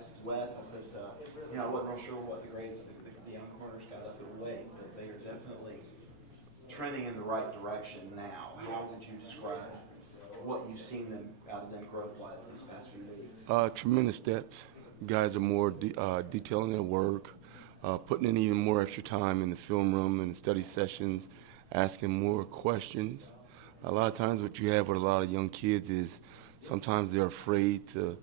asked Wes, I said, I wasn't real sure what the grades the young corners got up at weight, but they are definitely trending in the right direction now. How would you describe what you've seen them out of them growth-wise these past few weeks? Tremendous steps. Guys are more detailing their work, putting in even more extra time in the film room and study sessions, asking more questions. A lot of times what you have with a lot of young kids is sometimes they're afraid to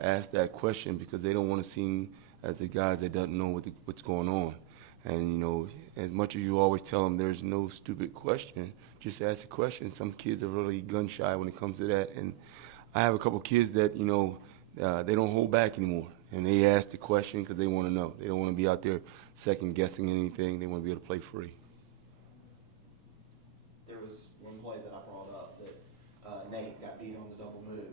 ask that question because they don't want to seem as the guys that don't know what's going on. And, as much as you always tell them there's no stupid question, just ask a question. Some kids are really gun shy when it comes to that. And I have a couple kids that, they don't hold back anymore. And they ask the question because they want to know. They don't want to be out there second guessing anything. They want to be able to play free. There was one play that I brought up that Nate got beat on the double move,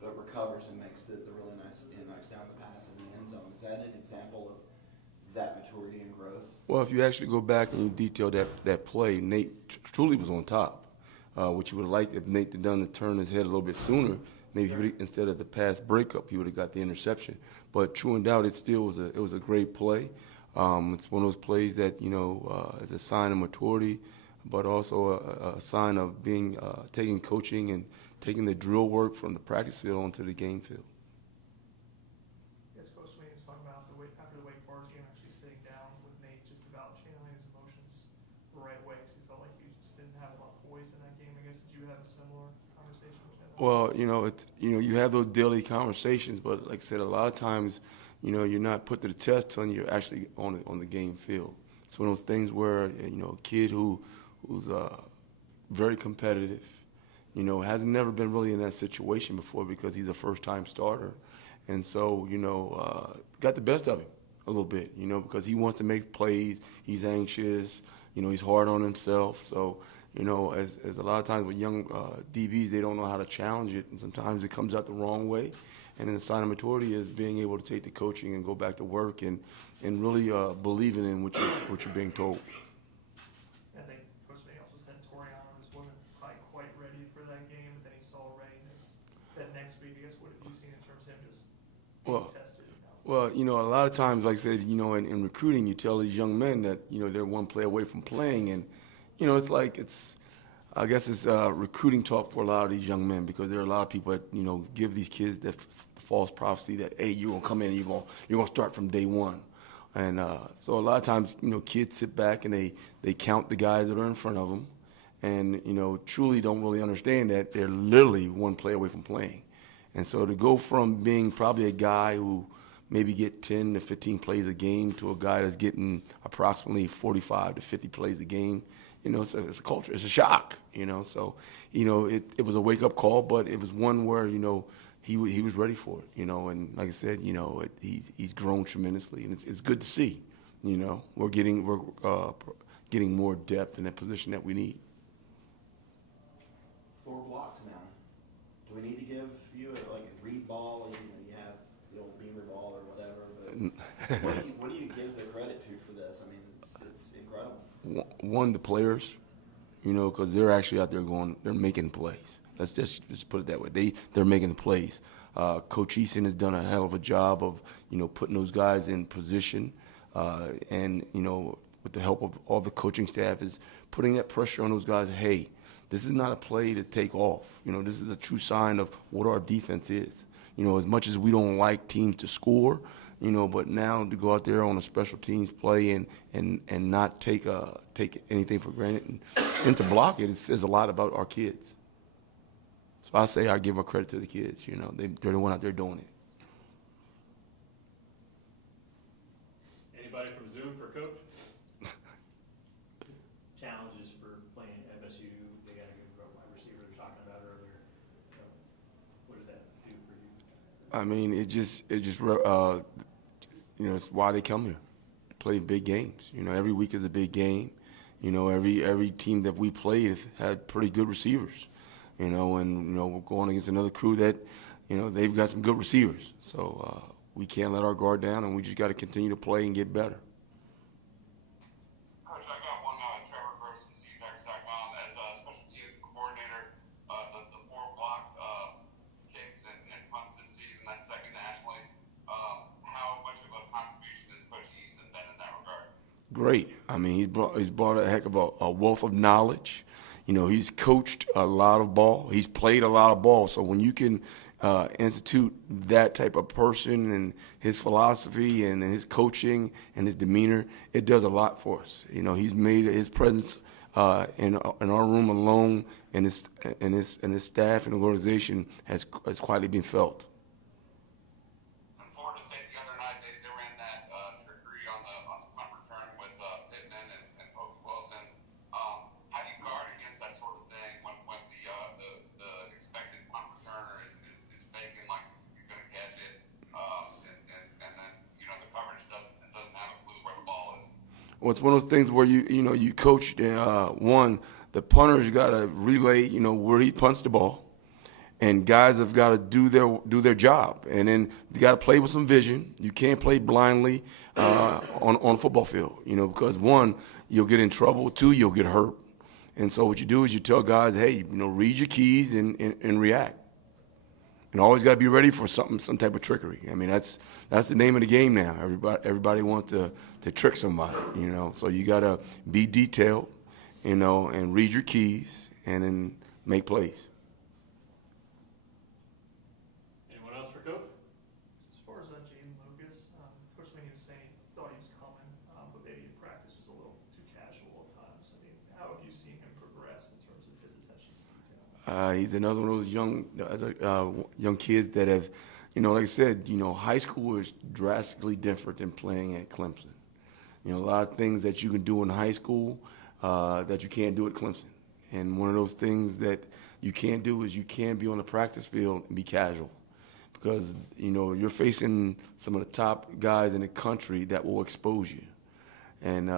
but recovers and makes the really nice, knocks down the pass in the end zone. Is that an example of that maturity and growth? Well, if you actually go back and you detail that play, Nate truly was on top. What you would have liked if Nate had done to turn his head a little bit sooner, maybe instead of the pass breakup, he would have got the interception. But true and doubt, it still was a great play. It's one of those plays that is a sign of maturity, but also a sign of being taking coaching and taking the drill work from the practice field onto the game field. Yes, Coach Sweeney was talking about after the Wake Forest game, actually sitting down with Nate just about channeling his emotions the right way, because he felt like he just didn't have a lot of voice in that game. I guess, did you have a similar conversation with him? Well, you have those daily conversations, but like I said, a lot of times, you're not put to the test until you're actually on the game field. It's one of those things where a kid who's very competitive, has never been really in that situation before because he's a first-time starter, and so got the best of him a little bit, because he wants to make plays. He's anxious, he's hard on himself. So as a lot of times with young DBs, they don't know how to challenge it, and sometimes it comes out the wrong way. And then the sign of maturity is being able to take the coaching and go back to work and really believing in what you're being told. I think Coach May also said Toriano just wasn't quite ready for that game, but then he saw readiness that next week. I guess, what have you seen in terms of him just being tested? Well, a lot of times, like I said, in recruiting, you tell these young men that, they're one play away from playing. And, I guess it's recruiting talk for a lot of these young men because there are a lot of people that, give these kids that false prophecy that, hey, you're going to come in and you're going to start from day one. And so a lot of times, kids sit back and they count the guys that are in front of them and, truly don't really understand that they're literally one play away from playing. And so to go from being probably a guy who maybe get 10 to 15 plays a game to a guy that's getting approximately 45 to 50 plays a game, it's a culture. It's a shock, So, it was a wake-up call, but it was one where, he was ready for it, And like I said, he's grown tremendously, and it's good to see. We're getting more depth in that position that we need. 4 blocks now. Do we need to give you a read ball? You have the old Beamer ball or whatever. But what do you give the credit to for this? I mean, it's incredible. One, the players, because they're actually out there they're making plays. Let's just put it that way. They're making the plays. Coach Eason has done a hell of a job of, putting those guys in position, and, with the help of all the coaching staff, is putting that pressure on those guys. Hey, this is not a play to take off. This is a true sign of what our defense is. As much as we don't like teams to score, but now to go out there on a special teams play and not take anything for granted and to block it says a lot about our kids. So I say I give my credit to the kids. They're the one out there doing it. Anybody from Zoom for Coach? Challenges for playing MSU. They got a good wide receiver they're talking about earlier. What does that do for you? I mean, it's why they come here, to play big games. Every week is a big game. Every team that we played have had pretty good receivers. And we're going against another crew that, they've got some good receivers. So we can't let our guard down, and we just got to continue to play and get better. Coach, I got one Trevor Gross from CTexas.com as special teams coordinator. The 4 block kicks and punts this season, that's second nationally. great. I mean, he's brought a heck of a wealth of knowledge. You know, he's coached a lot of ball. He's played a lot of ball. So when you can institute that type of person and his philosophy and his coaching and his demeanor, it does a lot for us. You know, he's made his presence in our room alone, and his staff and organization has quietly been felt. In Florida State the other night, they ran that trickery on the punt return with Pittman and Pope Wilson. How do you guard against that sort of thing when the expected punt returner is faking like he's going to catch it, and then the coverage doesn't have a clue where the ball is? Well, it's one of those things where you coach the punter's got to relay where he punts the ball, and guys have got to do their job, and then you got to play with some vision. You can't play blindly on a football field, because one, you'll get in trouble. Two, you'll get hurt. And so what you do is you tell guys, hey, read your keys and react. And always got to be ready for some type of trickery. I mean, that's the name of the game now. Everybody wants to trick somebody, So you got to be detailed, and read your keys and then make plays. Anyone else for Coach? As far as Jaden Lucas, Coach Sweeney was saying he thought he was coming, but maybe in practice was a little too casual at times. I mean, how have you seen him progress in terms of his attention to detail? He's another one of those young kids that have, like I said, high school is drastically different than playing at Clemson. A lot of things that you can do in high school that you can't do at Clemson. And one of those things that you can't do is you can't be on the practice field and be casual, because you're facing some of the top guys in the country that will expose you. And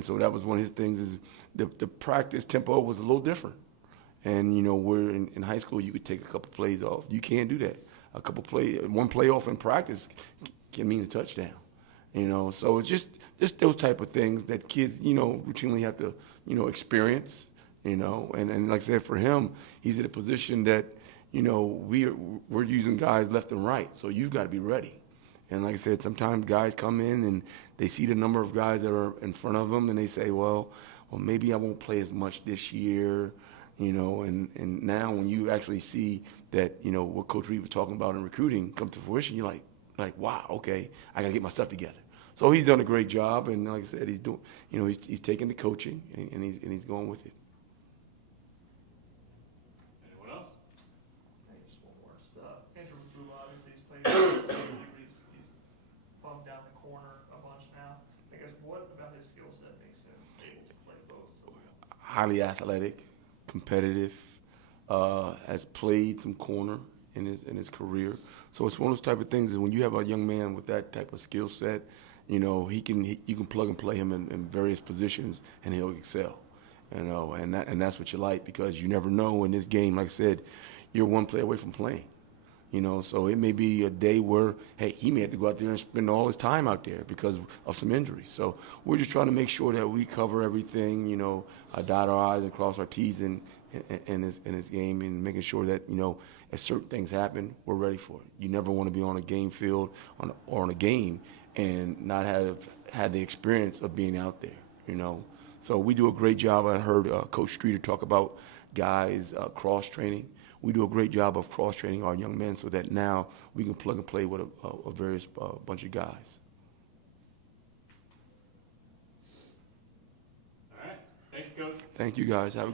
so that was one of his things, is the practice tempo was a little different. And where in high school you could take a couple plays off. You can't do that. One play off in practice can mean a touchdown. So it's just those type of things that kids routinely have to experience. And like I said, for him, he's in a position that we're using guys left and right. So you've got to be ready. And like I said, sometimes guys come in and they see the number of guys that are in front of them, and they say, well, maybe I won't play as much this year. And now when you actually see that, what Coach Reed was talking about in recruiting come to fruition, you're like, wow, okay, I got to get my stuff together. So he's done a great job, and like I said, he's doing, he's taking the coaching and he's going with it. Anyone else? Hey, just one more. Just Andrew Bula, obviously he's played safety, but he's bumped down the corner a bunch now. I guess what about his skill set makes him able to play both? Highly athletic, competitive, has played some corner in his career. So it's one of those type of things that when you have a young man with that type of skill set, you can plug and play him in various positions and he'll excel. And that's what you like, because you never know in this game. Like I said, you're one play away from playing. So it may be a day where, hey, he may have to go out there and spend all his time out there because of some injuries. So we're just trying to make sure that we cover everything, dot our I's and cross our T's in this game, and making sure that, if certain things happen, we're ready for it. You never want to be on a game field or on a game and not have had the experience of being out there, So we do a great job. I heard Coach Streeter talk about guys cross-training. We do a great job of cross-training our young men so that now we can plug and play with a various bunch of guys. All right. Thank you, Coach. Thank you, guys. Have a